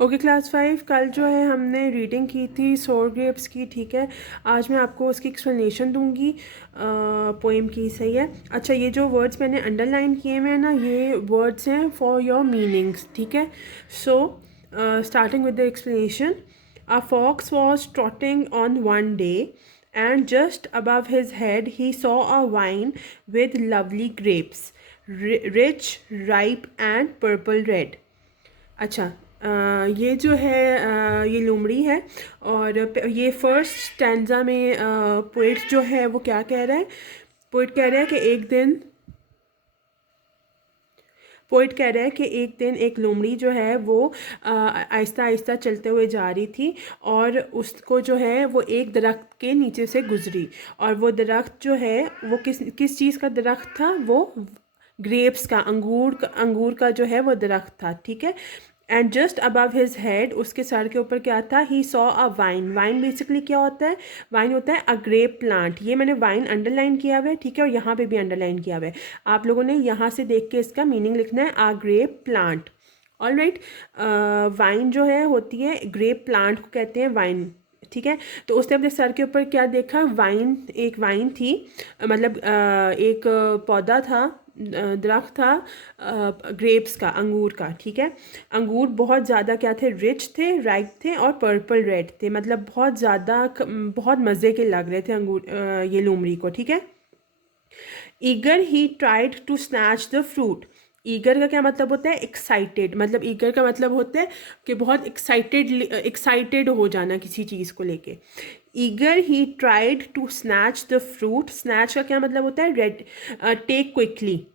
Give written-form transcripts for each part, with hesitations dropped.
Okay class 5 कल जो है हमने रीडिंग की थी सोर ग्रेप्स की। ठीक है, आज मैं आपको उसकी एक्सप्लेनेशन दूंगी पोएम की। सही है। अच्छा, ये जो वर्ड्स मैंने अंडरलाइन किए हुए हैं ना, ये वर्ड्स हैं फॉर योर मीनिंग्स। ठीक है, so starting with the explanation. A fox was trotting on one day and just above his head he saw a vine with lovely grapes, rich, ripe and purple red. अच्छा, ये जो है ये लोमड़ी है। और ये फर्स्ट स्टैंजा में पोइट जो है वो क्या कह रहा है। पोइट कह रहा है कि एक दिन पोइट कह रहा है कि एक दिन एक लोमड़ी जो है वो आहिस्ता आहिस्ता चलते हुए जा रही थी और उसको जो है वो एक दरख्त के नीचे से गुजरी। और वो दरख्त जो है वो किस चीज़ का दरख्त था, वो ग्रेप्स का, अंगूर का जो है वो दरख्त था। ठीक है। And just above his head, उसके सर के ऊपर क्या था, he saw a wine. Wine basically क्या होता है, वाइन होता है अ ग्रेप प्लांट। ये मैंने वाइन अंडरलाइन किया हुआ है। ठीक है, और यहाँ पे भी अंडरलाइन किया हुआ है। आप लोगों ने यहाँ से देख के इसका मीनिंग लिखना है, a grape plant. All right. Wine जो है होती है, ग्रेप प्लांट को कहते हैं वाइन। ठीक है, तो उसने अपने सर के ऊपर क्या देखा, वाइन, एक वाइन थी, मतलब एक पौधा था, दरख्त था ग्रेप्स का, अंगूर का। ठीक है, अंगूर बहुत ज़्यादा क्या थे, रिच थे, राइप थे और पर्पल रेड थे। मतलब बहुत ज़्यादा बहुत मज़े के लग रहे थे अंगूर ये लोमड़ी को। ठीक है। Eager he tried to snatch the fruit. Eager का क्या मतलब होता है, एक्साइटेड। मतलब ईगर का मतलब होता है कि बहुत एक्साइटेड हो जाना किसी चीज़ को लेके। Eager he tried to snatch the fruit. Snatch का क्या मतलब होता है, रेड, टेक क्विकली।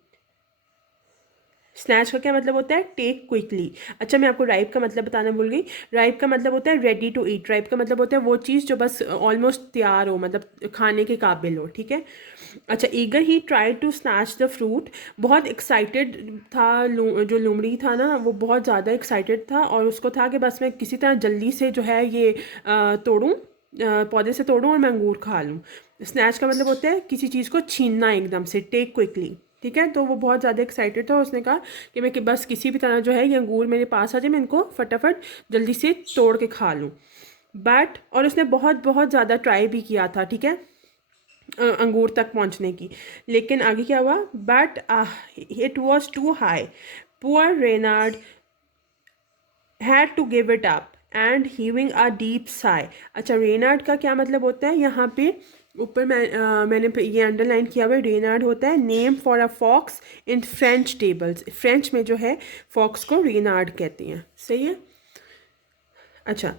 स्नैच का क्या मतलब होता है, टेक क्विकली। अच्छा, मैं आपको राइप का मतलब बताना भूल गई। राइप का मतलब होता है रेडी टू ईट। राइप का मतलब होता है वो चीज़ जो बस ऑलमोस्ट तैयार हो, मतलब खाने के काबिल हो। ठीक है। अच्छा, eager he tried to snatch the fruit. बहुत एक्साइटेड था, जो लोमड़ी था ना वो बहुत ज़्यादा एक्साइटेड था और उसको था कि बस मैं किसी तरह जल्दी से जो है ये तोड़ूँ, पौधे से तोड़ूँ और मैं अंगूर खा लूँ। स्नैच का मतलब होता है किसी चीज़ को छीनना एकदम से, टेक क्विकली। ठीक है, तो वो बहुत ज़्यादा एक्साइटेड था। उसने कहा कि मैं कि बस किसी भी तरह जो है ये अंगूर मेरे पास आ जाए, मैं इनको फटाफट जल्दी से तोड़ के खा लूँ। बट, और उसने बहुत बहुत ज़्यादा ट्राई भी किया था। ठीक है, अंगूर तक पहुंचने की। लेकिन आगे क्या हुआ, but it was too high. Poor Renard had to give it up and heaving a deep sigh. अच्छा, रेनार्ड का क्या मतलब होता है, यहाँ पे ऊपर मैंने ये अंडरलाइन किया हुआ है। रेनार्ड होता है name for a fox in French fables. French में जो है फॉक्स को रेनार्ड कहते हैं। सही है। अच्छा,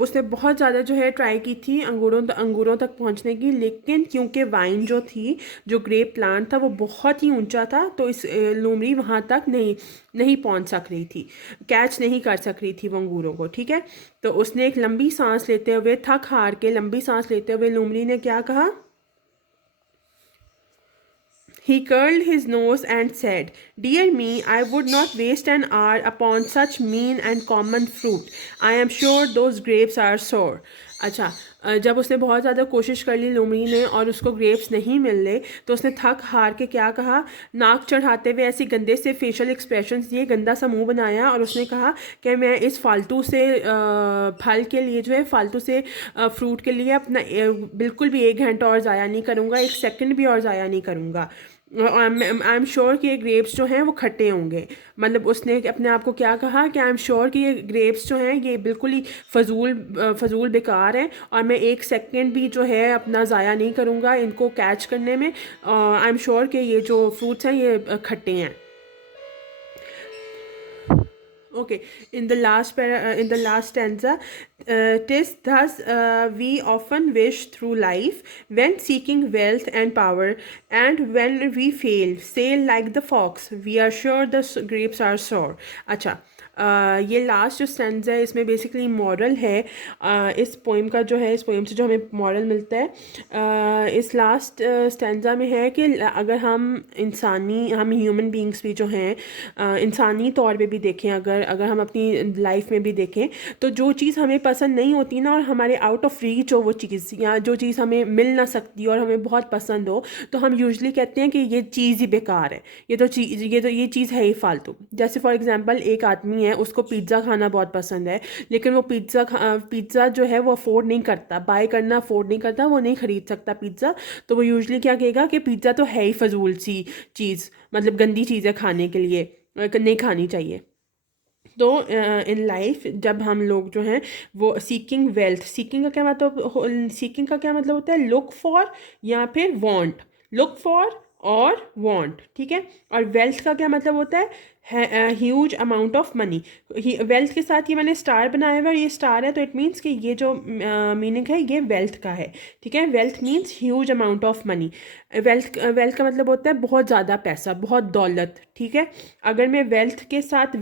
उसने बहुत ज़्यादा जो है ट्राई की थी अंगूरों तक पहुंचने की, लेकिन क्योंकि वाइन जो थी, जो ग्रेप प्लांट था, वो बहुत ही ऊंचा था, तो इस लोमड़ी वहां तक नहीं पहुंच सक रही थी, कैच नहीं कर सक रही थी वो अंगूरों को। ठीक है, तो उसने एक लंबी सांस लेते हुए, थक हार के लंबी सांस लेते हुए लोमड़ी ने क्या कहा, he curled his nose and said, "Dear me, I would not waste an hour upon such mean and common fruit. I am sure those grapes are sour." अच्छा, जब उसने बहुत ज़्यादा कोशिश कर ली लोमड़ी ने और उसको ग्रेप्स नहीं मिल रहे, तो उसने थक हार के क्या कहा, नाक चढ़ाते हुए ऐसे गंदे से फेशियल एक्सप्रेशंस दिए, गंदा सा मुंह बनाया और उसने कहा कि मैं इस फालतू से फल के लिए जो है, फालतू से फ्रूट के लिए अपना बिल्कुल भी 1 घंटा और ज़ाया नहीं करूँगा, 1 सेकंड भी और ज़ाया नहीं करूँगा। आई एम श्योर कि ये ग्रेप्स जो हैं वो खट्टे होंगे। मतलब उसने अपने आप को क्या कहा कि आई एम श्योर कि ये ग्रेप्स जो हैं ये बिल्कुल ही फजूल बेकार हैं और मैं 1 सेकंड भी जो है अपना ज़ाया नहीं करूँगा इनको कैच करने में। आई एम श्योर कि ये जो फ्रूट्स हैं ये खट्टे हैं। Okay, in the last stanza, tis thus we often wish through life, when seeking wealth and power, and when we fail, say like the fox, we are sure the grapes are sour. अच्छा, ये last जो stanza है इसमें basically moral है। इस poem का जो है, इस पोइम से जो हमें मॉरल मिलता है इस लास्ट स्टैंजा में है कि अगर हम ह्यूमन बींग्स भी जो हैं इंसानी तौर पे भी देखें, अगर हम अपनी लाइफ में भी देखें, तो जो चीज़ हमें पसंद नहीं होती ना और हमारे आउट ऑफ रीच हो वो चीज़, या जो चीज़ हमें मिल ना सकती और हमें बहुत पसंद हो, तो हम यूजुअली कहते हैं कि ये चीज़ ही बेकार है, ये चीज़ है ही फालतू। जैसे फॉर एग्जांपल एक आदमी है, हैं उसको पिज़्ज़ा खाना बहुत पसंद है, लेकिन वो पिज़्ज़ा जो है वो अफोर्ड नहीं करता, बाय करना अफोर्ड नहीं करता, वो नहीं ख़रीद सकता पिज़्ज़ा। तो वो यूजली क्या कहेगा कि पिज़्ज़ा तो है ही फजूल सी चीज़, मतलब गंदी चीज़ है खाने के लिए, नहीं खानी चाहिए। तो इन लाइफ जब हम लोग जो हैं वो सीकिंग वेल्थ, सीकिंग का क्या मतलब होता है, लुक फॉर या फिर वांट, लुक फॉर और वांट, ठीक है। और वेल्थ का क्या मतलब होता है, huge amount of money. Wealth के साथ ये मैंने स्टार बनाया हुआ है और ये स्टार है, तो इट मीन्स कि ये जो मीनिंग है ये वेल्थ का है, ठीक है। Wealth means huge amount of money. Wealth का मतलब होता है बहुत ज़्यादा पैसा, बहुत दौलत, ठीक है। अगर मैं वेल्थ के साथ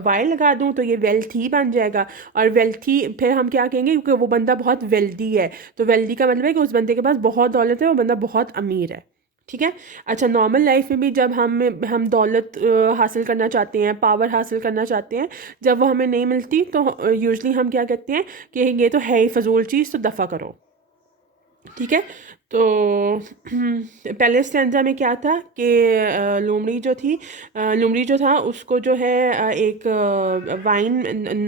वाई लगा दूं तो ये वेल्थी बन जाएगा, और वेल्थी फिर हम क्या कहेंगे, क्योंकि वो बंदा बहुत वेल्दी है, तो वेल्दी का मतलब है कि उस बंदे के पास बहुत दौलत है, वो बंदा बहुत अमीर है, ठीक है। अच्छा, नॉर्मल लाइफ में भी जब हम दौलत हासिल करना चाहते हैं, पावर हासिल करना चाहते हैं, जब वो हमें नहीं मिलती तो यूजली हम क्या कहते हैं कि ये तो है ही फजूल चीज़, तो दफ़ा करो, ठीक है। तो पहले स्टैंजा में क्या था कि लोमड़ी जो था उसको जो है एक वाइन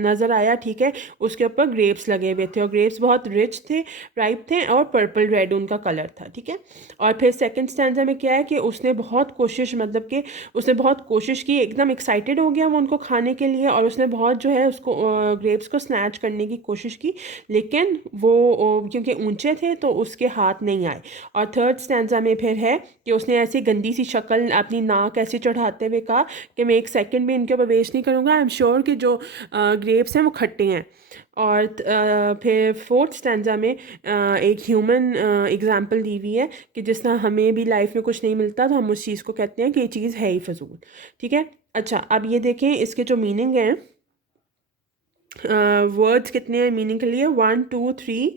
नज़र आया, ठीक है। उसके ऊपर ग्रेप्स लगे हुए थे और ग्रेप्स बहुत रिच थे, राइप थे, और पर्पल रेड उनका कलर था, ठीक है। और फिर सेकंड स्टैंजा में क्या है कि उसने बहुत कोशिश, मतलब कि उसने बहुत कोशिश की, एकदम एक्साइटेड हो गया वो उनको खाने के लिए, और उसने बहुत जो है उसको ग्रेप्स को स्नैच करने की कोशिश की, लेकिन वो क्योंकि ऊंचे थे तो उसके हाथ नहीं आए। और थर्ड स्टैंजा में फिर है कि उसने ऐसी गंदी सी शक्ल अपनी नाक ऐसे चढ़ाते हुए कहा कि मैं एक सेकंड भी इनके ऊपर वेस्ट नहीं करूँगा, आई एम श्योर कि जो ग्रेप्स हैं वो खट्टे हैं। और फिर फोर्थ स्टैंजा में एक ह्यूमन एग्जाम्पल दी हुई है कि जिस तरह हमें भी लाइफ में कुछ नहीं मिलता तो हम उस चीज़ को कहते हैं कि ये चीज़ है ही फजूल, ठीक है। अच्छा, अब ये देखें इसके जो मीनिंग हैं, वर्ड्स कितने हैं मीनिंग के लिए, 1 2 3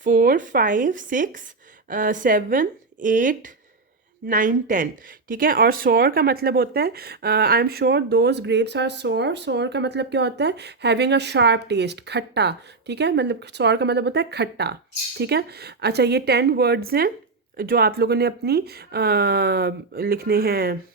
4 5 6 7 8 9 10, ठीक है। और सोर का मतलब होता है, I am sure those grapes are sour. Sour का मतलब क्या होता है, हैविंग अ शार्प टेस्ट, खट्टा, ठीक है। मतलब सोर का मतलब होता है खट्टा, ठीक है। अच्छा, ये 10 वर्ड्स हैं जो आप लोगों ने अपनी लिखने हैं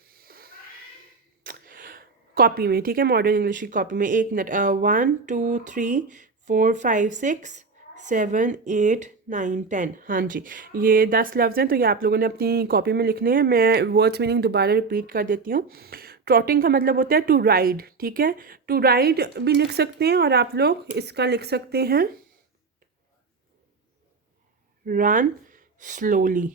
कॉपी में, ठीक है, मॉडर्न इंग्लिश की कॉपी में। एक मिनट, 1 2 3 4 5 6 7 8 9 10, हाँ जी, ये 10 लफ्ज़ हैं, तो ये आप लोगों ने अपनी कॉपी में लिखने हैं। मैं वर्ड्स मीनिंग दोबारा रिपीट कर देती हूँ। ट्रॉटिंग का मतलब होता है टू राइड, ठीक है। टू राइड भी लिख सकते हैं, और आप लोग इसका लिख सकते हैं रन स्लोली।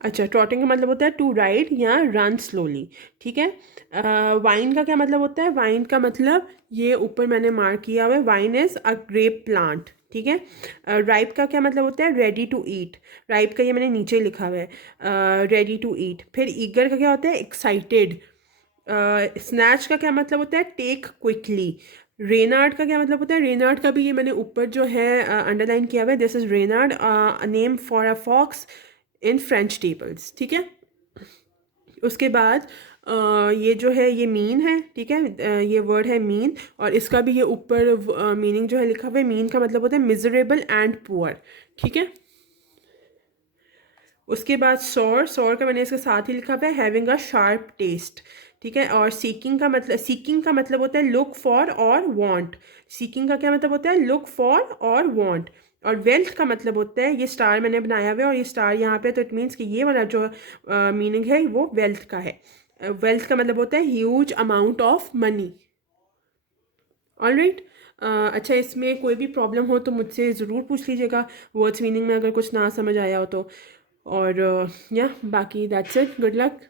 अच्छा, ट्रॉटिंग का मतलब होता है टू राइड या रन स्लोली, ठीक है। वाइन का क्या मतलब होता है, वाइन का मतलब ये ऊपर मैंने मार्क किया हुआ है, vine is a grape plant, ठीक है। राइप का क्या मतलब होता है, रेडी टू ईट। राइप का ये मैंने नीचे लिखा हुआ है, रेडी टू ईट। फिर ईगर का क्या होता है, एक्साइटेड। स्नैच का क्या मतलब होता है, टेक क्विकली। रेनार्ड का क्या मतलब होता है, रेनार्ड का भी ये मैंने ऊपर जो है अंडरलाइन किया हुआ है, this is Renard, name for a fox in French fables, ठीक है। उसके बाद ये जो है ये मीन है, ठीक है। ये वर्ड है मीन, और इसका भी ये ऊपर मीनिंग जो है लिखा हुआ है। मीन का मतलब होता है मिजरेबल एंड पुअर, ठीक है। उसके बाद सौर, सौर का मैंने इसके साथ ही लिखा हुआ है हैविंग अ शार्प टेस्ट, ठीक है। और सीकिंग का मतलब होता है लुक फॉर और वांट। सीकिंग का क्या मतलब होता है, लुक फॉर और वांट। और वेल्थ का मतलब होता है, ये स्टार मैंने बनाया हुआ है और ये स्टार यहाँ पे, तो इट मीन्स कि ये वाला जो मीनिंग है वो वेल्थ का है। वेल्थ का मतलब होता है huge amount of money. Alright. अच्छा, इसमें कोई भी प्रॉब्लम हो तो मुझसे ज़रूर पूछ लीजिएगा, वर्ड्स मीनिंग में अगर कुछ ना समझ आया हो तो। और या बाकी दैट्स इट, गुड लक।